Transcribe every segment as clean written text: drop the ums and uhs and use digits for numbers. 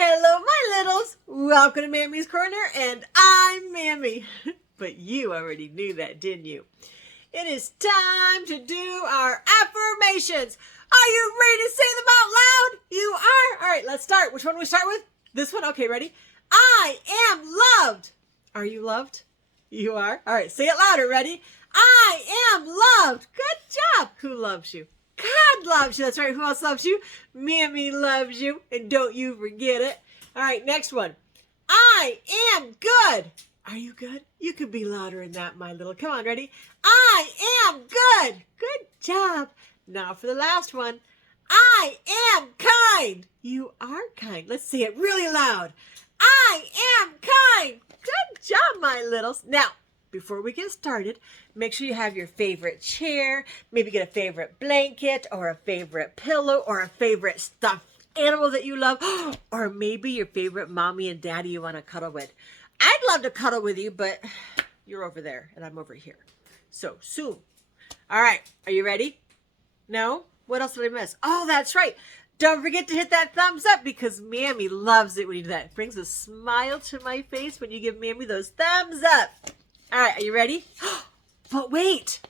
Hello, my littles. Welcome to Mammy's Corner, and I'm Mammy. But you already knew that, didn't you? It is time to do our affirmations. Are you ready to say them out loud? You are? All right, let's start. Which one do we start with? This one? Okay, ready? I am loved. Are you loved? You are? All right, say it louder. Ready? I am loved. Good job. Who loves you? God loves you. That's right. Who else loves you? Mammy loves you. And don't you forget it. All right, next one. I am good. Are you good? You could be louder than that, my little. Come on, ready? I am good. Good job. Now for the last one. I am kind. You are kind. Let's say it really loud. I am kind. Good job, my littles. Now, before we get started, make sure you have your favorite chair, maybe get a favorite blanket or a favorite pillow or a favorite stuffed animal that you love, or maybe your favorite mommy and daddy you want to cuddle with. I'd love to cuddle with you, but you're over there and I'm over here. So soon. All right, are you ready? No? What else did I miss? Oh, that's right. Don't forget to hit that thumbs up because Mammy loves it when you do that. It brings a smile to my face when you give Mammy those thumbs up. All right, are you ready? But wait,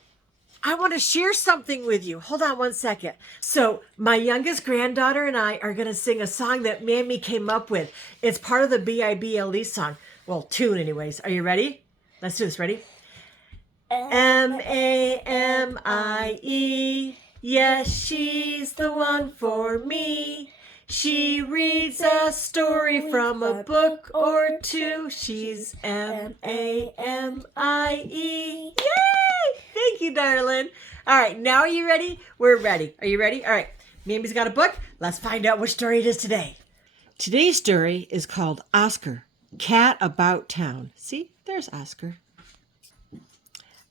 I want to share something with you. Hold on one second. So my youngest granddaughter and I are going to sing a song that Mammy came up with. It's part of the BIBLE song. Well, tune anyways. Are you ready? Let's do this. Ready? Mamie. Yes, she's the one for me. She reads a story from a book or two. She's Mamie. Yay! Thank you, darling. All right, now are you ready? We're ready. Are you ready? All right. Mammy's got a book. Let's find out which story it is today. Today's story is called Oscar, Cat About Town. See, there's Oscar.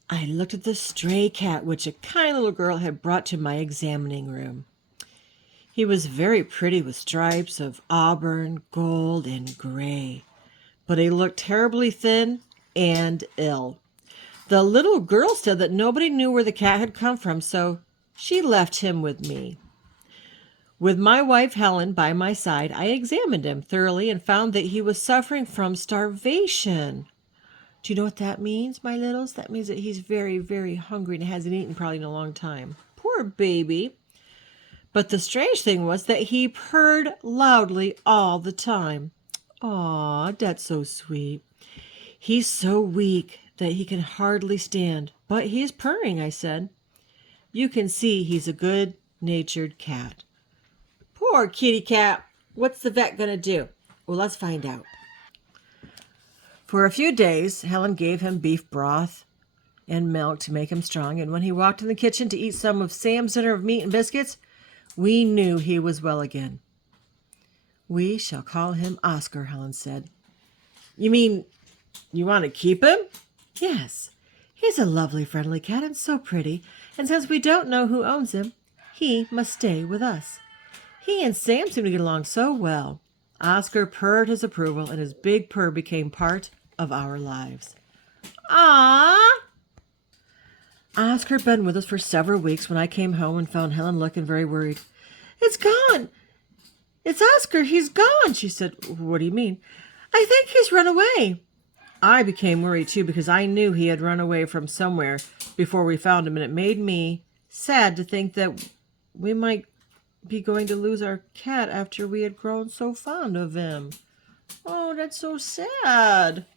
I looked at the stray cat which a kind little girl had brought to my examining room. He was very pretty with stripes of auburn, gold, and gray, but he looked terribly thin and ill. The little girl said that nobody knew where the cat had come from, so she left him with me. With my wife Helen by my side, I examined him thoroughly and found that he was suffering from starvation. Do you know what that means, my littles? That means that he's very, very hungry and hasn't eaten probably in a long time. Poor baby. But the strange thing was that he purred loudly all the time. Aw, that's so sweet. He's so weak that he can hardly stand, but he's purring, I said. You can see he's a good-natured cat. Poor kitty cat. What's the vet going to do? Well, let's find out. For a few days, Helen gave him beef broth and milk to make him strong, and when he walked in the kitchen to eat some of Sam's dinner of meat and biscuits, we knew he was well again. We shall call him Oscar, Helen said. You mean you want to keep him? Yes. He's a lovely, friendly cat and so pretty, and since we don't know who owns him, he must stay with us. He and Sam seem to get along so well. Oscar purred his approval, and his big purr became part of our lives. Ah! Oscar had been with us for several weeks when I came home and found Helen looking very worried. It's gone. It's Oscar. He's gone, she said. What do you mean? I think he's run away. I became worried, too, because I knew he had run away from somewhere before we found him, and it made me sad to think that we might be going to lose our cat after we had grown so fond of him. Oh, that's so sad.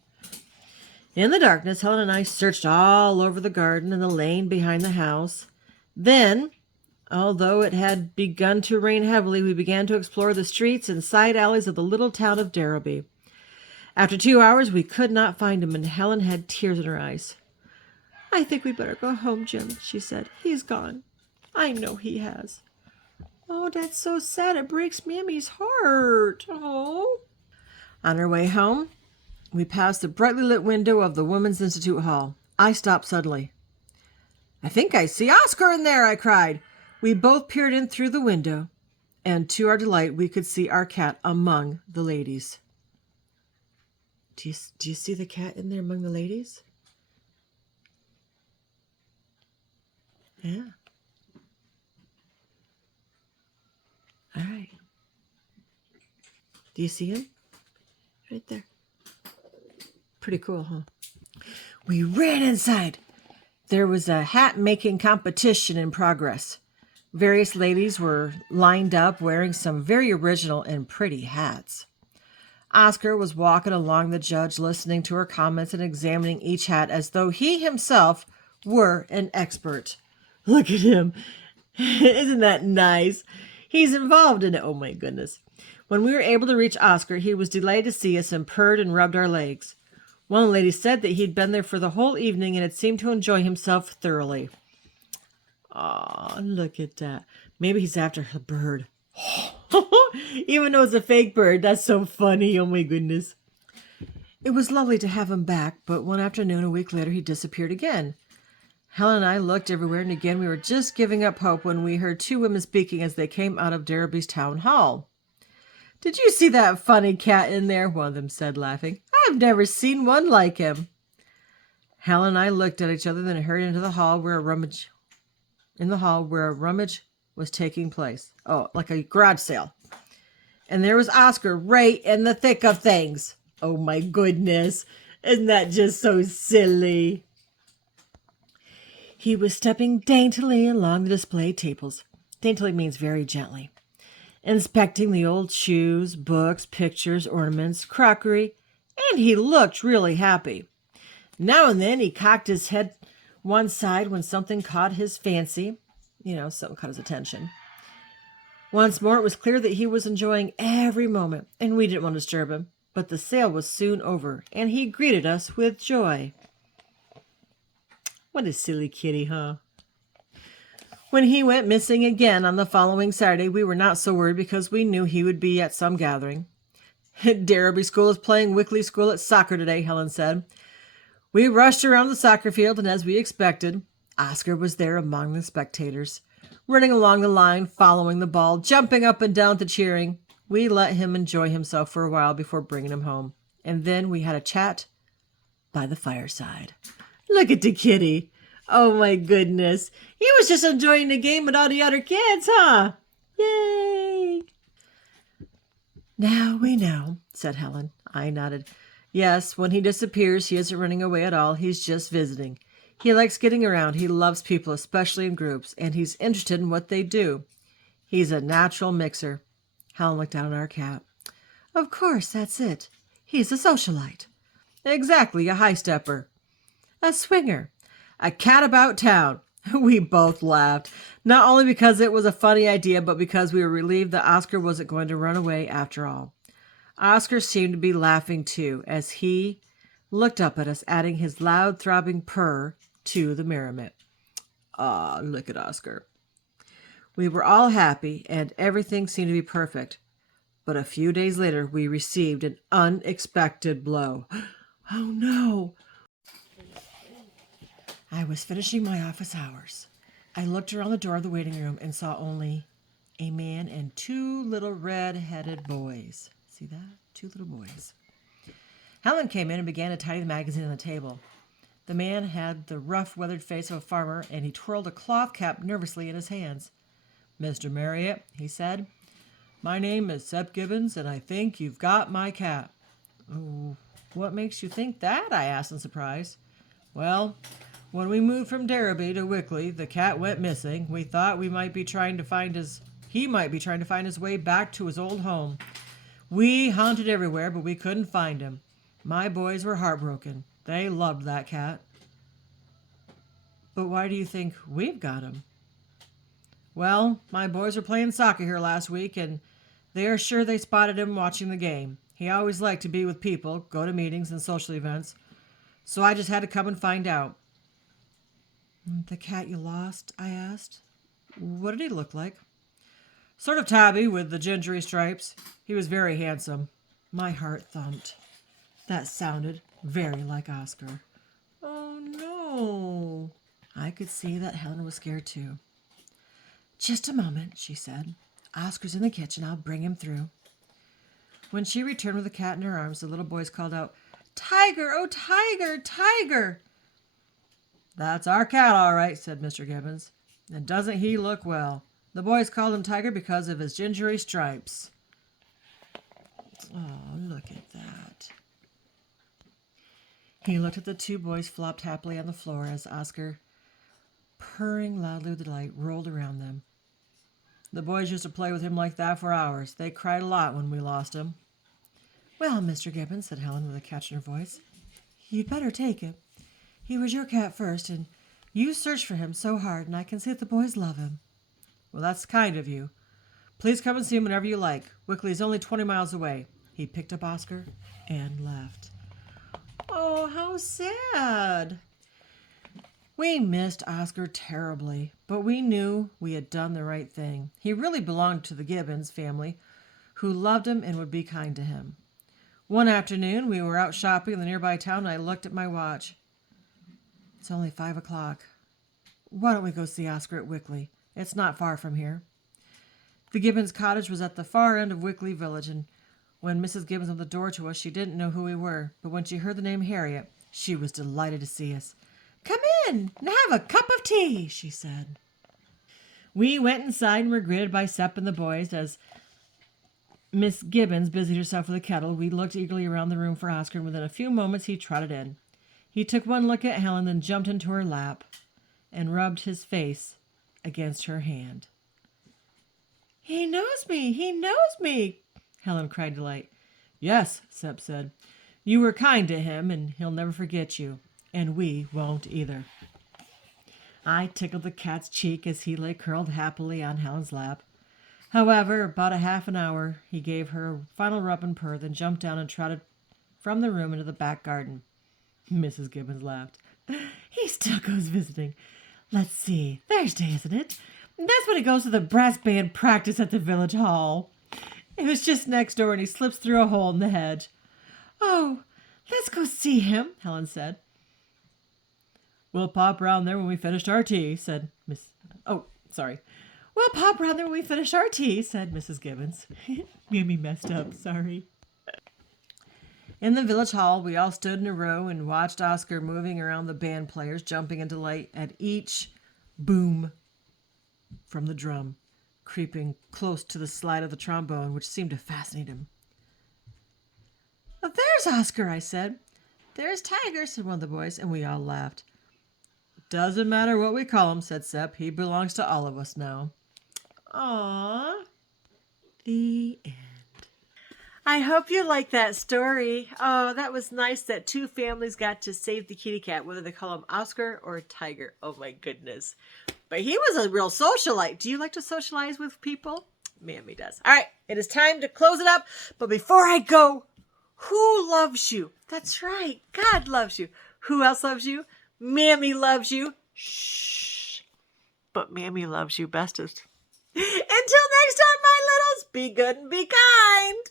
In the darkness, Helen and I searched all over the garden and the lane behind the house. Then, although it had begun to rain heavily, we began to explore the streets and side alleys of the little town of Darrowby. After 2 hours, we could not find him, and Helen had tears in her eyes. I think we'd better go home, Jim, she said. He's gone. I know he has. Oh, that's so sad. It breaks Mammy's heart. Oh. On our way home, we passed the brightly lit window of the Women's Institute Hall. I stopped suddenly. I think I see Oscar in there, I cried. We both peered in through the window, and to our delight, we could see our cat among the ladies. Do you see the cat in there among the ladies? Yeah. All right. Do you see him? Right there. Pretty cool, huh? We ran inside. There was a hat-making competition in progress. Various ladies were lined up wearing some very original and pretty hats. Oscar was walking along the judge, listening to her comments and examining each hat as though he himself were an expert. Look at him. Isn't that nice? He's involved in it. Oh, my goodness. When we were able to reach Oscar, he was delighted to see us and purred and rubbed our legs. One of the ladies said that he'd been there for the whole evening and had seemed to enjoy himself thoroughly. Aw, look at that. Maybe he's after a bird. Even though it's a fake bird, that's so funny. Oh my goodness. It was lovely to have him back, but one afternoon, a week later, he disappeared again. Helen and I looked everywhere, and again we were just giving up hope when we heard two women speaking as they came out of Derby's town hall. Did you see that funny cat in there? One of them said, laughing. I've never seen one like him. Helen and I looked at each other, then hurried into the hall where a rummage was taking place. Oh, like a garage sale. And there was Oscar right in the thick of things. Oh my goodness. Isn't that just so silly? He was stepping daintily along the display tables. Daintily means very gently. Inspecting the old shoes, books, pictures, ornaments, crockery, and he looked really happy. Now and then he cocked his head one side when something caught his fancy. Something caught his attention. Once more, it was clear that he was enjoying every moment, and we didn't want to disturb him. But the sale was soon over, and he greeted us with joy. What a silly kitty, huh? When he went missing again on the following Saturday, we were not so worried because we knew he would be at some gathering. Derby School is playing Wickley School at soccer today, Helen said. We rushed around the soccer field, and as we expected, Oscar was there among the spectators, running along the line, following the ball, jumping up and down to cheering. We let him enjoy himself for a while before bringing him home, and then we had a chat by the fireside. Look at the kitty. Oh, my goodness. He was just enjoying the game with all the other kids, huh? Yay! Now we know, said Helen. I nodded. Yes, when he disappears, he isn't running away at all. He's just visiting. He likes getting around. He loves people, especially in groups, and he's interested in what they do. He's a natural mixer. Helen looked down at our cat. Of course, that's it. He's a socialite. Exactly, a high-stepper. A swinger. A cat about town. We both laughed, not only because it was a funny idea, but because we were relieved that Oscar wasn't going to run away after all. Oscar seemed to be laughing too, as he looked up at us, adding his loud, throbbing purr to the merriment. Ah, look at Oscar. We were all happy, and everything seemed to be perfect. But a few days later, we received an unexpected blow. Oh, no! I was finishing my office hours. I looked around the door of the waiting room and saw only a man and two little red-headed boys. See that? Two little boys. Helen came in and began to tidy the magazine on the table. The man had the rough, weathered face of a farmer, and he twirled a cloth cap nervously in his hands. Mr. Herriot, he said, my name is Sep Gibbons, and I think you've got my cat. Oh, what makes you think that? I asked in surprise. Well, when we moved from Derby to Wickley, the cat went missing. We thought he might be trying to find his way back to his old home. We hunted everywhere, but we couldn't find him. My boys were heartbroken. They loved that cat. But why do you think we've got him? Well, my boys were playing soccer here last week, and they are sure they spotted him watching the game. He always liked to be with people, go to meetings and social events. So I just had to come and find out. The cat you lost? I asked. What did he look like? Sort of tabby with the gingery stripes. He was very handsome. My heart thumped. That sounded very like Oscar. Oh, no. I could see that Helen was scared, too. Just a moment, she said. Oscar's in the kitchen. I'll bring him through. When she returned with the cat in her arms, the little boys called out, Tiger! Oh, Tiger! Tiger! That's our cat, all right, said Mr. Gibbons. And doesn't he look well? The boys called him Tiger because of his gingery stripes. look at that. He looked at the two boys flopped happily on the floor as Oscar, purring loudly with delight, rolled around them. The boys used to play with him like that for hours. They cried a lot when we lost him. Well, Mr. Gibbons, said Helen with a catch in her voice, you'd better take it. He was your cat first, and you searched for him so hard, and I can see that the boys love him. Well, that's kind of you. Please come and see him whenever you like. Wickley's only 20 miles away. He picked up Oscar and left. Oh, how sad. We missed Oscar terribly, but we knew we had done the right thing. He really belonged to the Gibbons family, who loved him and would be kind to him. One afternoon, we were out shopping in the nearby town, and I looked at my watch. It's only 5 o'clock. Why don't we go see Oscar at Wickley? It's not far from here. The Gibbons' cottage was at the far end of Wickley Village, and when Mrs. Gibbons opened the door to us, she didn't know who we were, but when she heard the name Herriot, she was delighted to see us. Come in and have a cup of tea, she said. We went inside and were greeted by Sepp and the boys. As Miss Gibbons busied herself with the kettle, we looked eagerly around the room for Oscar, and within a few moments he trotted in. He took one look at Helen, then jumped into her lap and rubbed his face against her hand. He knows me! He knows me! Helen cried in delight. Yes, Sepp said. You were kind to him, and he'll never forget you. And we won't either. I tickled the cat's cheek as he lay curled happily on Helen's lap. However, about a half an hour, he gave her a final rub and purr, then jumped down and trotted from the room into the back garden. Mrs. Gibbons laughed. He still goes visiting. Let's see, Thursday, isn't it? That's when he goes to the brass band practice at the village hall. It was just next door, and he slips through a hole in the hedge. Oh, let's go see him, Helen said. We'll pop round there when we finished our tea, said Miss... Oh, sorry. We'll pop round there when we finish our tea, said Mrs. Gibbons. Mimi messed up, sorry. In the village hall, we all stood in a row and watched Oscar moving around the band players, jumping in delight at each boom from the drum, creeping close to the slide of the trombone, which seemed to fascinate him. Oh, there's Oscar, I said. There's Tiger, said one of the boys, and we all laughed. Doesn't matter what we call him, said Sepp. He belongs to all of us now. Aww. The end. I hope you like that story. Oh, that was nice that two families got to save the kitty cat, whether they call him Oscar or Tiger. Oh, my goodness. But he was a real socialite. Do you like to socialize with people? Mammy does. All right, it is time to close it up. But before I go, who loves you? That's right. God loves you. Who else loves you? Mammy loves you. Shh. But Mammy loves you bestest. Until next time, my littles, be good and be kind.